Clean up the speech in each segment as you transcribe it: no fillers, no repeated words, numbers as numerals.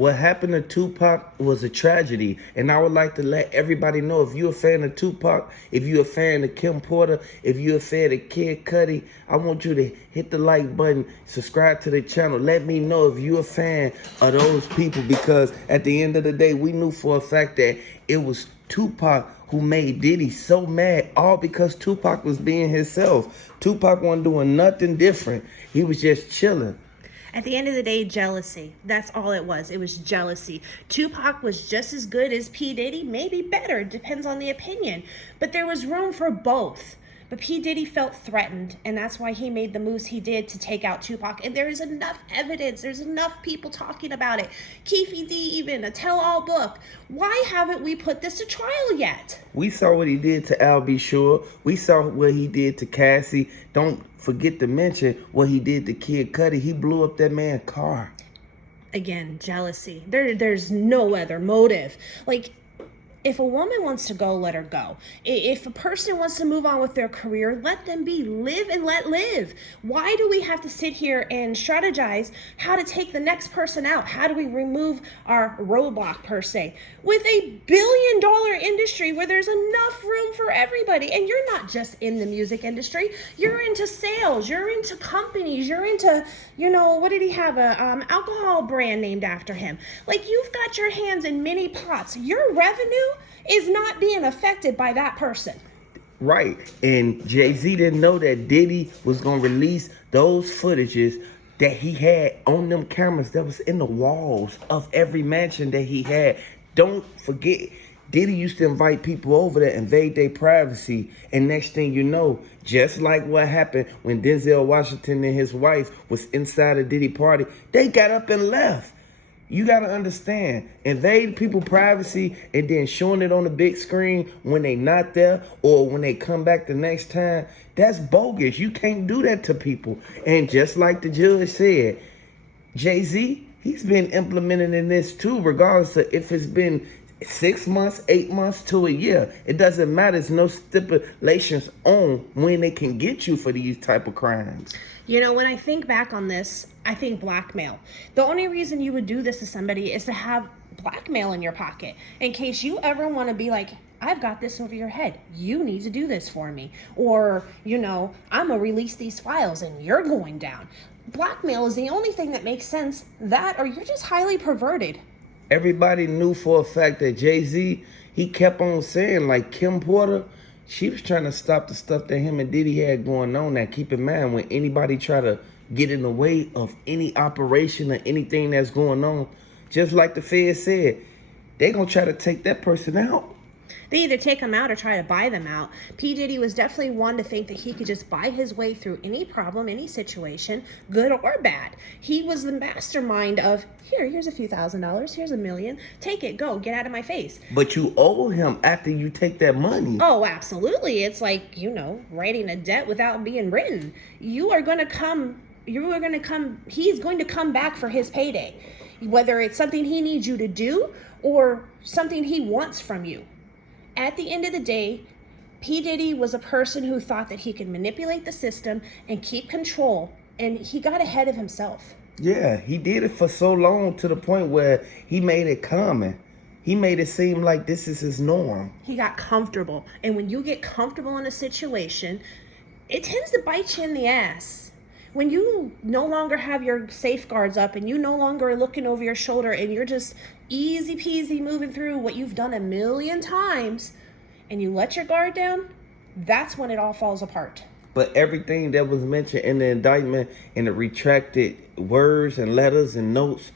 what happened to Tupac was a tragedy. And I would like to let everybody know, if you're a fan of Tupac, if you're a fan of Kim Porter, if you're a fan of Kid Cudi, I want you to hit the like button, subscribe to the channel. Let me know if you're a fan of those people, because at the end of the day, we knew for a fact that it was Tupac who made Diddy so mad, all because Tupac was being himself. Tupac wasn't doing nothing different. He was just chilling. At the end of the day, jealousy. That's all it was. It was jealousy. Tupac was just as good as P. Diddy, maybe better, depends on the opinion. But there was room for both. But P. Diddy felt threatened, and that's why he made the moves he did to take out Tupac. And there is enough evidence. There's enough people talking about it. Keefe D, even a tell-all book. Why haven't we put this to trial yet? We saw what he did to Al B. Sure. We saw what he did to Cassie. Don't forget to mention what he did to Kid Cudi. He blew up that man's car. Again, jealousy. There's no other motive. Like, if a woman wants to go, let her go. If a person wants to move on with their career, let them be. Live and let live. Why do we have to sit here and strategize how to take the next person out? How do we remove our roadblock, per se? With a billion-dollar industry where there's enough room for everybody. And you're not just in the music industry. You're into sales. You're into companies. You're into, what did he have? A alcohol brand named after him. Like, you've got your hands in many pots. Your revenue is not being affected by that person. Right. And Jay-Z didn't know that Diddy was going to release those footages that he had on them cameras that was in the walls of every mansion that he had. Don't forget, Diddy used to invite people over to invade their privacy. And next thing you know, just like what happened when Denzel Washington and his wife was inside a Diddy party, they got up and left. You got to understand, invade people's privacy and then showing it on the big screen when they not there or when they come back the next time, that's bogus. You can't do that to people. And just like the judge said, Jay-Z, he's been implementing in this too, regardless of if it's been 6 months, 8 months to a year. It doesn't matter. There's no stipulations on when they can get you for these type of crimes. When I think back on this, I think blackmail. The only reason you would do this to somebody is to have blackmail in your pocket in case you ever want to be like, I've got this over your head. You need to do this for me. Or, I'm going to release these files and you're going down. Blackmail is the only thing that makes sense. That or you're just highly perverted. Everybody knew for a fact that Jay-Z, he kept on saying, like Kim Porter, she was trying to stop the stuff that him and Diddy had going on. Now, keep in mind, when anybody try to get in the way of any operation or anything that's going on, just like the Fed said, they going to try to take that person out. They either take them out or try to buy them out. P. Diddy was definitely one to think that he could just buy his way through any problem, any situation, good or bad. He was the mastermind of, here's a few $1,000s, here's $1 million, take it, go, get out of my face. But you owe him after you take that money. Oh, absolutely. It's like, writing a debt without being written. He's going to come back for his payday. Whether it's something he needs you to do or something he wants from you. At the end of the day, P. Diddy was a person who thought that he could manipulate the system and keep control, and he got ahead of himself. Yeah, he did it for so long to the point where he made it common. He made it seem like this is his norm. He got comfortable, and when you get comfortable in a situation, it tends to bite you in the ass. When you no longer have your safeguards up and you no longer are looking over your shoulder and you're just easy peasy moving through what you've done 1,000,000 times and you let your guard down, that's when it all falls apart. But everything that was mentioned in the indictment and the retracted words and letters and notes,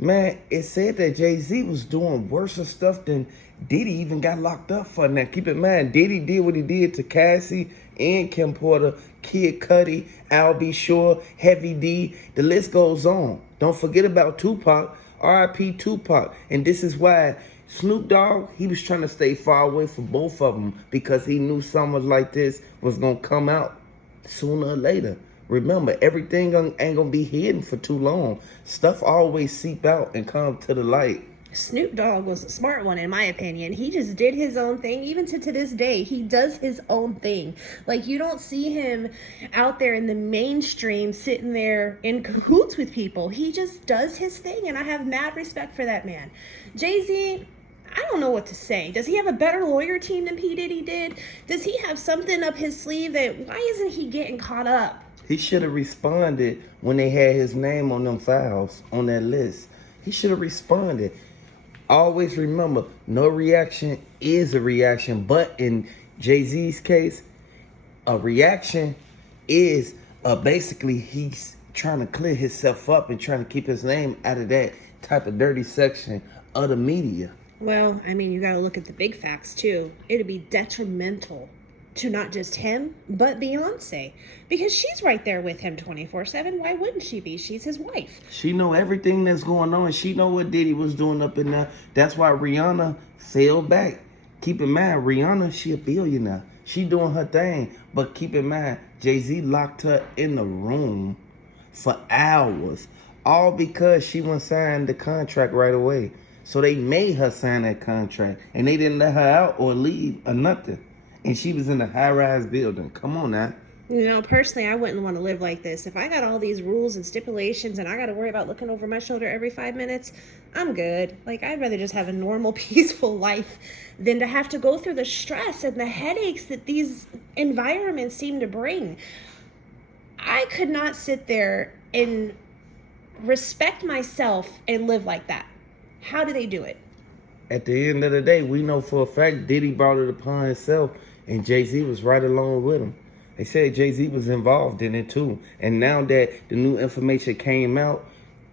man, it said that Jay-Z was doing worse stuff than Diddy even got locked up for. Now, keep in mind, Diddy did what he did to Cassie and Kim Porter, Kid Cudi, Al B. Sure, Heavy D. The list goes on. Don't forget about Tupac, R.I.P. Tupac. And this is why Snoop Dogg, he was trying to stay far away from both of them because he knew someone like this was going to come out sooner or later. Remember, everything ain't going to be hidden for too long. Stuff always seep out and come to the light. Snoop Dogg was a smart one, in my opinion. He just did his own thing. Even to this day, he does his own thing. Like, you don't see him out there in the mainstream sitting there in cahoots with people. He just does his thing, and I have mad respect for that man. Jay-Z, I don't know what to say. Does he have a better lawyer team than P. Diddy did? Does he have something up his sleeve that, why isn't he getting caught up? He should have responded when they had his name on them files, on that list. He should have responded. Always remember, no reaction is a reaction. But in Jay-Z's case, a reaction is basically he's trying to clear himself up and trying to keep his name out of that type of dirty section of the media. Well, I mean, you got to look at the big facts too. It'd be detrimental to not just him, but Beyonce, because she's right there with him 24/7. Why wouldn't she be? She's his wife. She know everything that's going on. She know what Diddy was doing up in there. That's why Rihanna fell back. Keep in mind, Rihanna, she a billionaire. She doing her thing. But keep in mind, Jay-Z locked her in the room for hours. All because she wouldn't sign the contract right away. So they made her sign that contract. And they didn't let her out or leave or nothing. And she was in a high-rise building. Come on now. You know, personally, I wouldn't want to live like this. If I got all these rules and stipulations and I got to worry about looking over my shoulder every 5 minutes, I'm good. Like, I'd rather just have a normal, peaceful life than to have to go through the stress and the headaches that these environments seem to bring. I could not sit there and respect myself and live like that. How do they do it? At the end of the day, we know for a fact Diddy brought it upon himself, and Jay-Z was right along with him. They said Jay-Z was involved in it too. And now that the new information came out,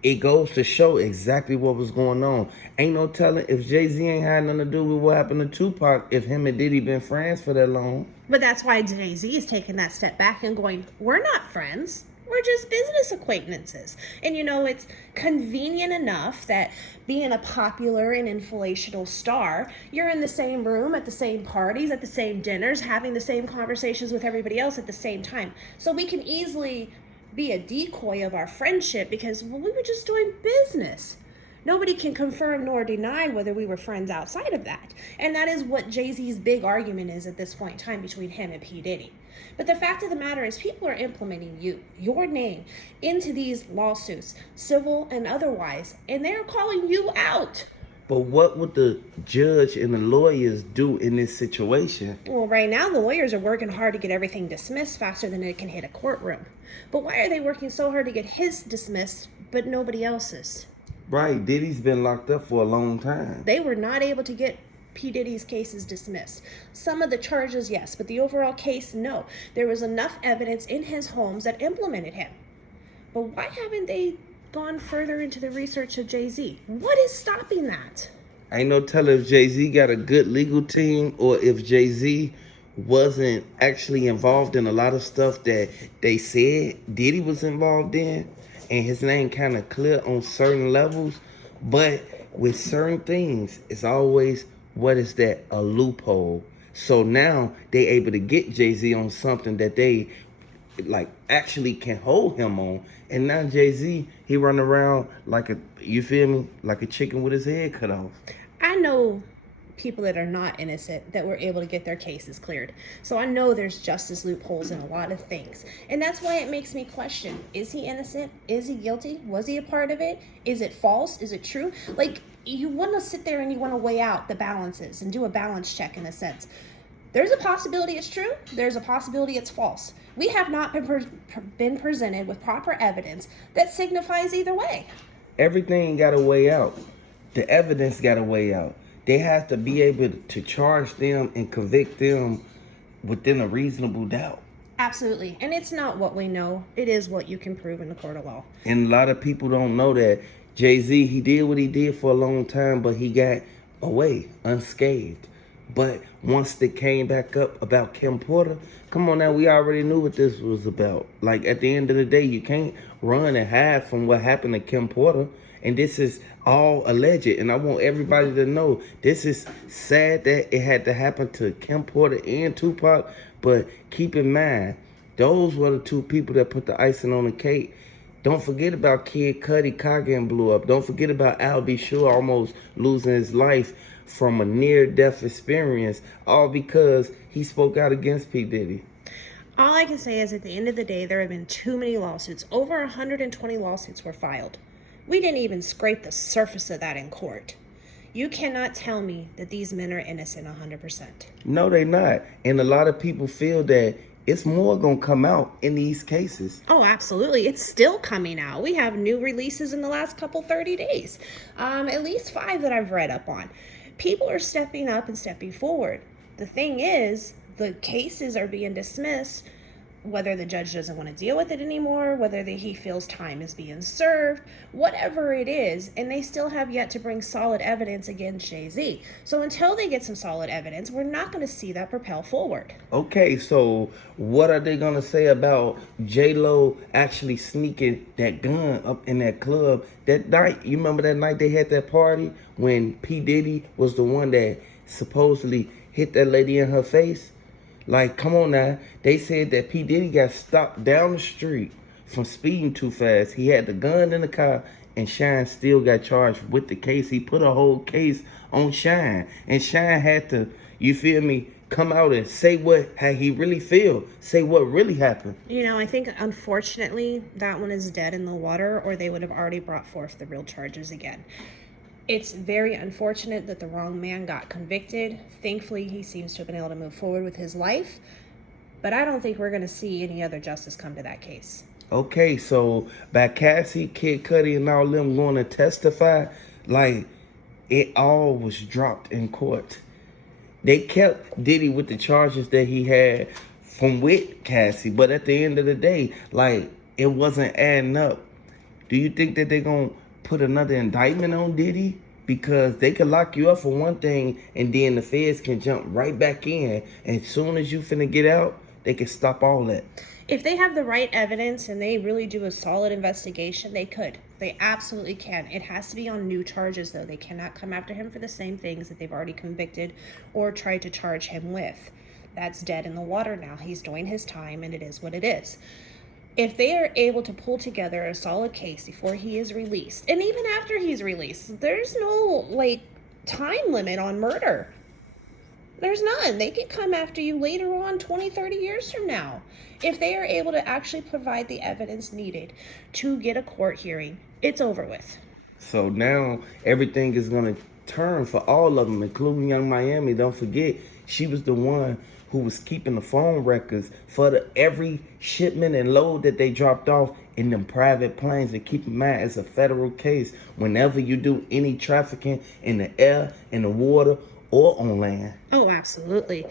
it goes to show exactly what was going on. Ain't no telling if Jay-Z ain't had nothing to do with what happened to Tupac if him and Diddy been friends for that long. But that's why Jay-Z is taking that step back and going, we're not friends. We're just business acquaintances. And you know, it's convenient enough that being a popular and inflational star, you're in the same room at the same parties, at the same dinners, having the same conversations with everybody else at the same time. So we can easily be a decoy of our friendship because, well, we were just doing business. Nobody can confirm nor deny whether we were friends outside of that. And that is what Jay-Z's big argument is at this point in time between him and P. Diddy. But the fact of the matter is people are implementing your name, into these lawsuits, civil and otherwise, and they're calling you out. But what would the judge and the lawyers do in this situation? Well, right now the lawyers are working hard to get everything dismissed faster than it can hit a courtroom. But why are they working so hard to get his dismissed, but nobody else's? Right, Diddy's been locked up for a long time. They were not able to get P. Diddy's cases dismissed. Some of the charges, yes, but the overall case, no. There was enough evidence in his homes that implemented him. But why haven't they gone further into the research of Jay-Z? What is stopping that? Ain't no telling if Jay-Z got a good legal team or if Jay-Z wasn't actually involved in a lot of stuff that they said Diddy was involved in. And his name kind of clear on certain levels. But with certain things, it's always, what is that? A loophole. So now they able to get Jay-Z on something that they like actually can hold him on. And now Jay-Z, he run around like a, you feel me? Like a chicken with his head cut off. I know people that are not innocent that were able to get their cases cleared. So I know there's justice loopholes in a lot of things. And that's why it makes me question, is he innocent? Is he guilty? Was he a part of it? Is it false? Is it true? Like, you want to sit there and you want to weigh out the balances and do a balance check in a sense. There's a possibility it's true. There's a possibility it's false. We have not been presented with proper evidence that signifies either way. Everything got to weigh out. The evidence got to weigh out. They have to be able to charge them and convict them within a reasonable doubt. Absolutely. And it's not what we know. It is what you can prove in the court of law. And a lot of people don't know that Jay-Z, he did what he did for a long time, but he got away unscathed. But once they came back up about Kim Porter, come on now, we already knew what this was about. Like, at the end of the day, you can't run and hide from what happened to Kim Porter. And this is all alleged. And I want everybody to know this is sad that it had to happen to Kim Porter and Tupac. But keep in mind, those were the two people that put the icing on the cake. Don't forget about Kid Cudi, car getting blew up. Don't forget about Al B. Sure almost losing his life from a near-death experience, all because he spoke out against P. Diddy. All I can say is at the end of the day, there have been too many lawsuits. Over 120 lawsuits were filed. We didn't even scrape the surface of that in court. You cannot tell me that these men are innocent 100%. No, they not. And a lot of people feel that it's more gonna come out in these cases. Oh, absolutely. It's still coming out. We have new releases in the last couple 30 days. At least 5 that I've read up on. People are stepping up and stepping forward. The thing is, the cases are being dismissed, whether the judge doesn't want to deal with it anymore, whether he feels time is being served, whatever it is, and they still have yet to bring solid evidence against Jay-Z. So until they get some solid evidence, we're not going to see that propel forward. Okay, so what are they gonna say about J-Lo actually sneaking that gun up in that club that night? You remember that night they had that party when P. Diddy was the one that supposedly hit that lady in her face? Like, come on now. They said that P. Diddy got stopped down the street from speeding too fast. He had the gun in the car, and Shine still got charged with the case. He put a whole case on Shine. And Shine had to, you feel me, come out and say how he really feel. Say what really happened. You know, I think unfortunately that one is dead in the water, or they would have already brought forth the real charges again. It's very unfortunate that the wrong man got convicted. Thankfully, he seems to have been able to move forward with his life. But I don't think we're going to see any other justice come to that case. Okay, so by Cassie, Kid Cudi, and all them going to testify, like, it all was dropped in court. They kept Diddy with the charges that he had from with Cassie, but at the end of the day, like, it wasn't adding up. Do you think that they're going to put another indictment on Diddy? Because they could lock you up for one thing, and then the feds can jump right back in. And as soon as you finna get out, they can stop all that. If they have the right evidence and they really do a solid investigation, they could. They absolutely can. It has to be on new charges, though. They cannot come after him for the same things that they've already convicted or tried to charge him with. That's dead in the water now. He's doing his time, and it is what it is. If they are able to pull together a solid case before he is released, and even after he's released, there's no, like, time limit on murder. There's none. They can come after you later on, 20, 30 years from now. If they are able to actually provide the evidence needed to get a court hearing, it's over with. So now everything is going to turn for all of them, including Young Miami. Don't forget, she was the one who was keeping the phone records for every shipment and load that they dropped off in them private planes. And keep in mind, it's a federal case. Whenever you do any trafficking in the air, in the water, or on land. Oh, absolutely.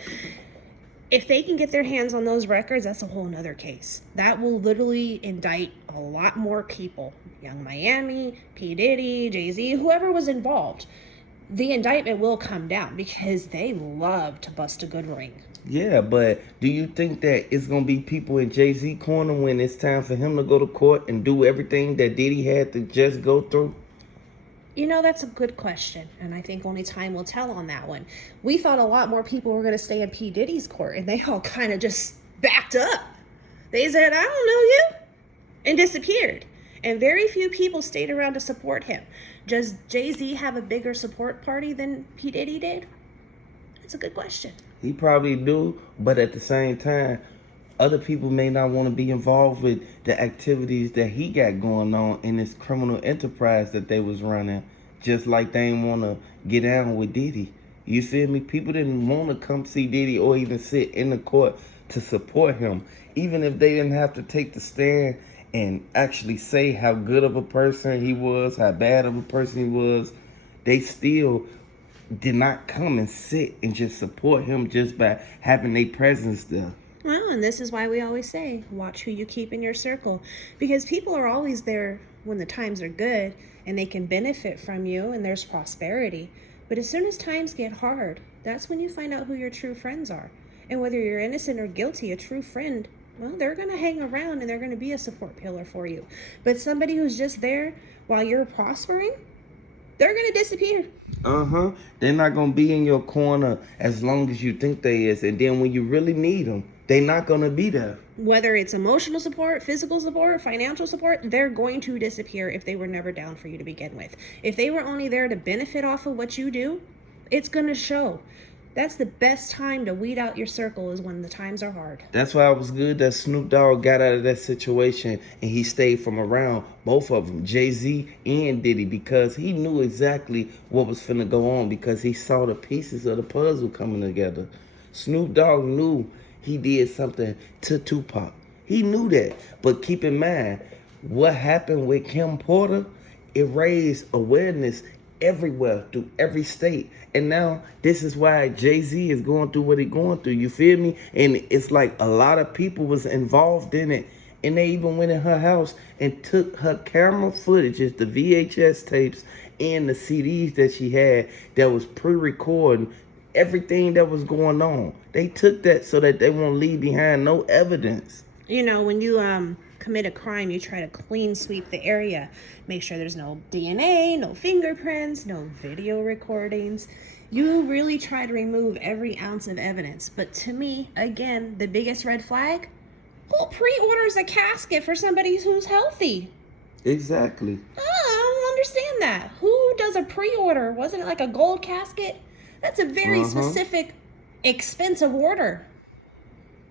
If they can get their hands on those records, that's a whole nother case. That will literally indict a lot more people. Young Miami, P. Diddy, Jay-Z, whoever was involved. The indictment will come down because they love to bust a good ring. Yeah, but do you think that it's going to be people in Jay-Z corner when it's time for him to go to court and do everything that Diddy had to just go through? You know, that's a good question, and I think only time will tell on that one. We thought a lot more people were going to stay in P. Diddy's court, and they all kind of just backed up. They said, I don't know you, and disappeared. And very few people stayed around to support him. Does Jay-Z have a bigger support party than P. Diddy did? That's a good question. He probably do, but at the same time, other people may not want to be involved with the activities that he got going on in this criminal enterprise that they was running, just like they didn't want to get down with Diddy. You feel me? People didn't want to come see Diddy or even sit in the court to support him, even if they didn't have to take the stand and actually say how good of a person he was, how bad of a person he was. They still did not come and sit and just support him just by having their presence there. Well, and this is why we always say, watch who you keep in your circle. Because people are always there when the times are good and they can benefit from you and there's prosperity. But as soon as times get hard, that's when you find out who your true friends are. And whether you're innocent or guilty, a true friend, well, they're going to hang around and they're going to be a support pillar for you. But somebody who's just there while you're prospering, they're going to disappear. Uh-huh. They're not gonna be in your corner as long as you think they is. And then when you really need them, they're not gonna be there. Whether it's emotional support, physical support, financial support, they're going to disappear if they were never down for you to begin with. If they were only there to benefit off of what you do, it's going to show. That's the best time to weed out your circle, is when the times are hard. That's why it was good that Snoop Dogg got out of that situation and he stayed from around both of them, Jay-Z and Diddy, because he knew exactly what was finna go on because he saw the pieces of the puzzle coming together. Snoop Dogg knew he did something to Tupac. He knew that. But keep in mind, what happened with Kim Porter, it raised awareness everywhere through every state. And now this is why Jay-Z is going through what he's going through. You feel me? And it's like a lot of people was involved in it. And they even went in her house and took her camera footages, the VHS tapes, and the CDs that she had that was pre-recording everything that was going on. They took that so that they won't leave behind no evidence. You know, when you commit a crime, you try to clean sweep the area. Make sure there's no DNA, no fingerprints, no video recordings. You really try to remove every ounce of evidence. But to me, again, the biggest red flag, who pre-orders a casket for somebody who's healthy? Exactly. I don't understand that. Who does a pre-order? Wasn't it like a gold casket? That's a very specific, expensive order.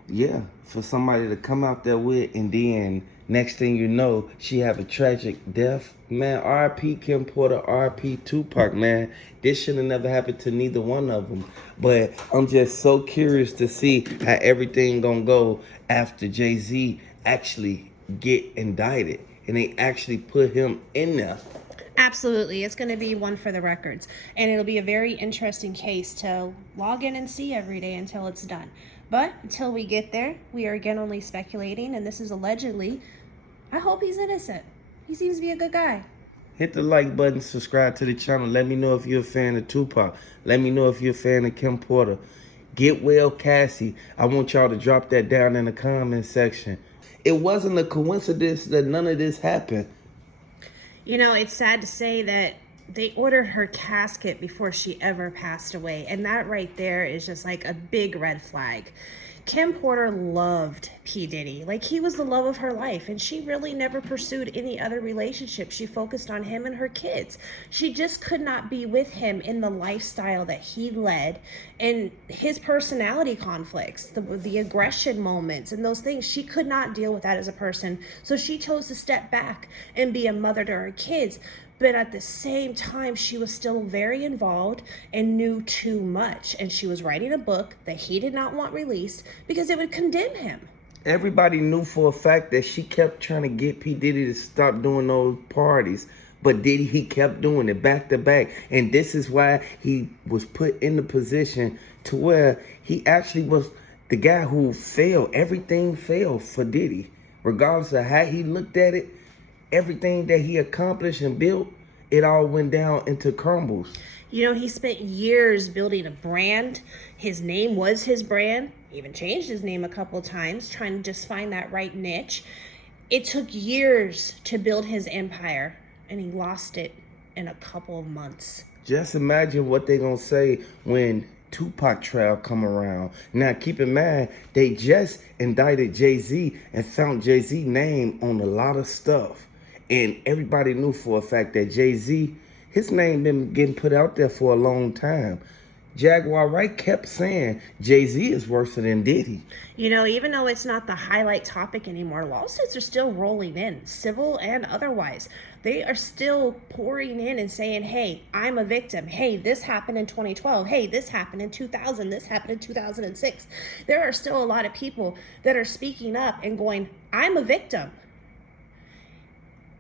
Yeah, for somebody to come out there with, and then next thing you know, she have a tragic death. Man, R.I.P. Kim Porter, R.I.P. Tupac, man. This should have never happened to neither one of them. But I'm just so curious to see how everything gonna go after Jay-Z actually get indicted and they actually put him in there. Absolutely. It's going to be one for the records. And it'll be a very interesting case to log in and see every day until it's done. But until we get there, we are again only speculating, and this is allegedly. I hope he's innocent. He seems to be a good guy. Hit the like button, subscribe to the channel. Let me know if you're a fan of Tupac. Let me know if you're a fan of Kim Porter. Get well, Cassie. I want y'all to drop that down in the comment section. It wasn't a coincidence that none of this happened. You know, it's sad to say that they ordered her casket before she ever passed away. And that right there is just like a big red flag. Kim Porter loved P. Diddy. Like, he was the love of her life. And she really never pursued any other relationship. She focused on him and her kids. She just could not be with him in the lifestyle that he led. And his personality conflicts, the aggression moments and those things, she could not deal with that as a person. So she chose to step back and be a mother to her kids. But at the same time, she was still very involved and knew too much. And she was writing a book that he did not want released because it would condemn him. Everybody knew for a fact that she kept trying to get P. Diddy to stop doing those parties. But Diddy, he kept doing it back to back. And this is why he was put in the position to where he actually was the guy who failed. Everything failed for Diddy. Regardless of how he looked at it, everything that he accomplished and built, it all went down into crumbles. You know, he spent years building a brand. His name was his brand. He even changed his name a couple of times, trying to just find that right niche. It took years to build his empire, and he lost it in a couple of months. Just imagine what they're going to say when Tupac trial come around. Now, keep in mind, they just indicted Jay-Z and found Jay-Z's name on a lot of stuff. And everybody knew for a fact that Jay-Z, his name been getting put out there for a long time. Jaguar Wright kept saying Jay-Z is worse than Diddy. You know, even though it's not the highlight topic anymore, lawsuits are still rolling in, civil and otherwise. They are still pouring in and saying, hey, I'm a victim. Hey, this happened in 2012. Hey, this happened in 2000. This happened in 2006. There are still a lot of people that are speaking up and going, I'm a victim.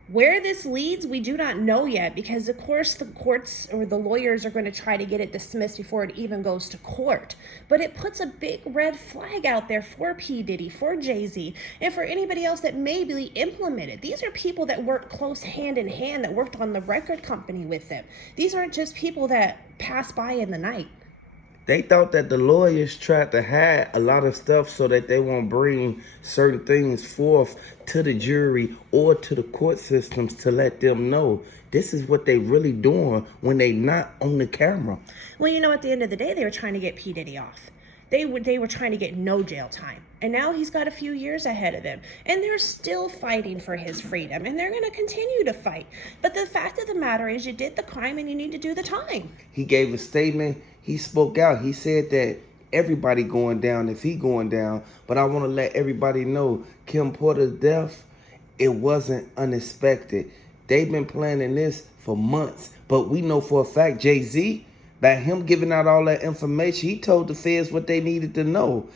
Where this leads, we do not know yet, because of course the courts or the lawyers are going to try to get it dismissed before it even goes to court. But it puts a big red flag out there for P. Diddy, for Jay-Z, and for anybody else that may be implemented. These are people that worked close hand in hand, that worked on the record company with them. These aren't just people that pass by in the night. They thought that the lawyers tried to hide a lot of stuff so that they won't bring certain things forth to the jury or to the court systems to let them know this is what they really doing when they not on the camera. Well, at the end of the day, they were trying to get P. Diddy off. They were trying to get no jail time. And now he's got a few years ahead of him. And they're still fighting for his freedom. And they're going to continue to fight. But the fact of the matter is you did the crime and you need to do the time. He gave a statement. He spoke out. He said that everybody going down if he going down. But I want to let everybody know Kim Porter's death, it wasn't unexpected. They've been planning this for months. But we know for a fact Jay-Z, by him giving out all that information, he told the feds what they needed to know.